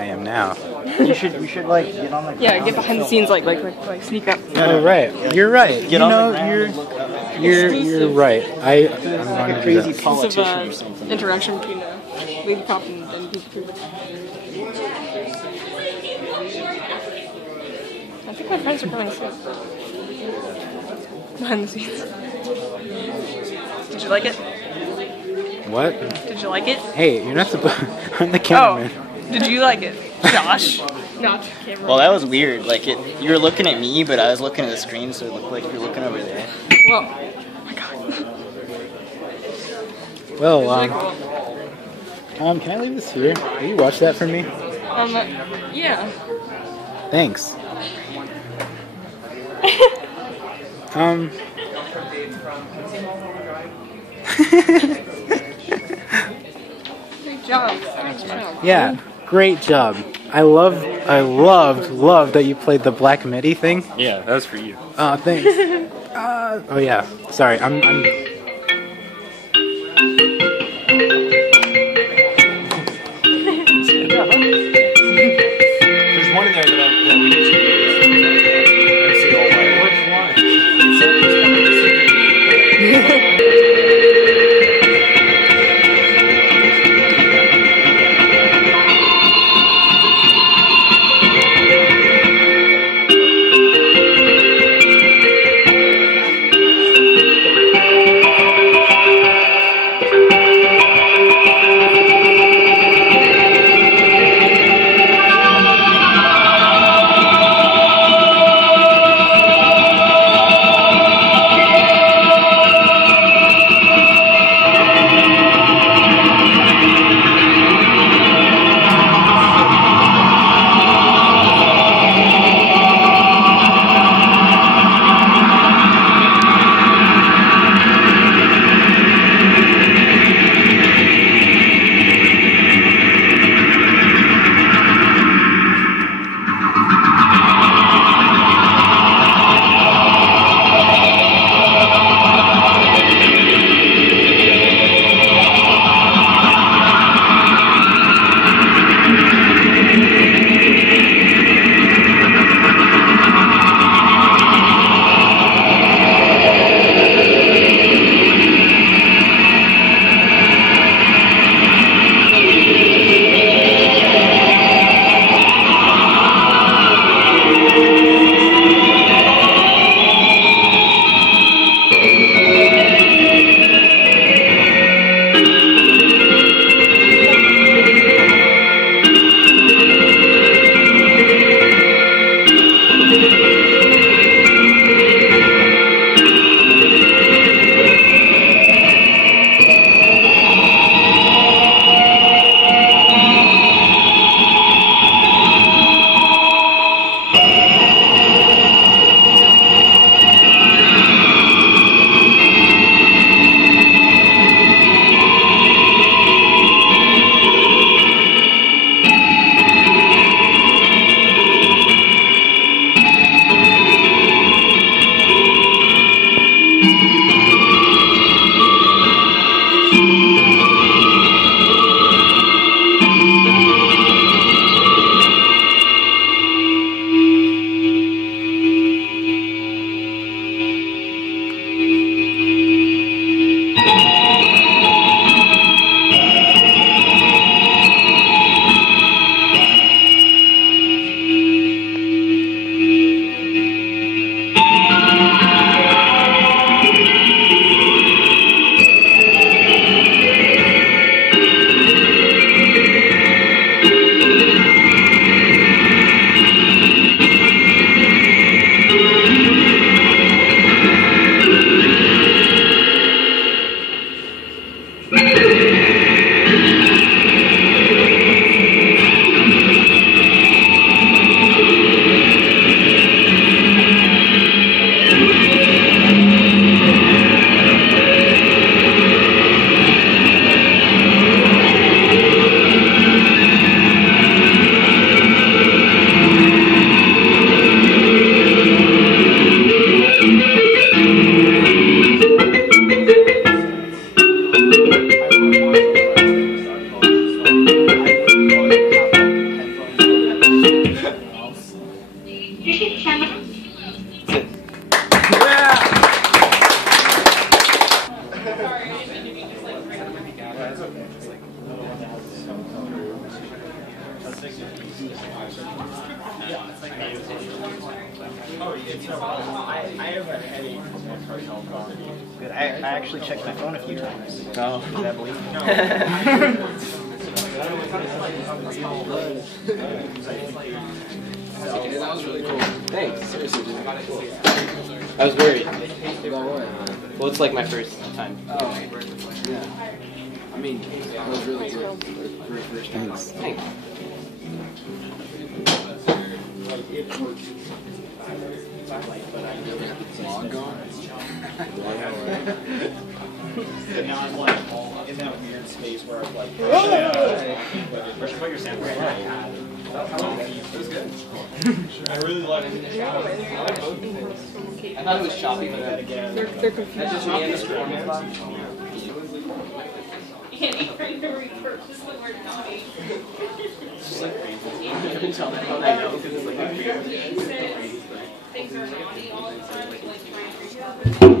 I am now. You should like get on the ground. Yeah, get behind the scenes, like sneak up. Oh right, you're right. Get on the ground. You're right. I'm Like going a to do crazy that. politician or something. Interaction between lead cop and people. I think my friends are coming soon. Behind the scenes. Did you like it? What? Did you like it? Hey, you're not supposed. I'm the cameraman. Oh, did you like it, Josh? Not camera. Well, that was weird. Like you were looking at me, but I was looking at the screen, so it looked like you were looking over there. Well, oh my god. Well, can I leave this here? Will you watch that for me? Yeah. Thanks. Great job. Nice job. Yeah, great job. I loved that you played the Black Midi thing. Yeah, that was for you. Oh, thanks. Oh yeah. Sorry, I'm There's one in there that we need to MC all white. Which one? Good. I actually checked my phone a few times. Oh. Can I believe it? That was really cool. Thanks. Seriously, dude. I was worried. About what? Well, it's like my first time. Oh, yeah. I mean, that was really good. For your first time. Thanks. Vlog going? Now I'm like in that weird space where I'm like, where's your sample right now? It was good. I really like it. I thought it was choppy, but then again, They're confused. that's just me and this format. And you're trying to repurpose the word naughty. You can tell that. I know, because it's like a He says things are naughty all the time, like trying to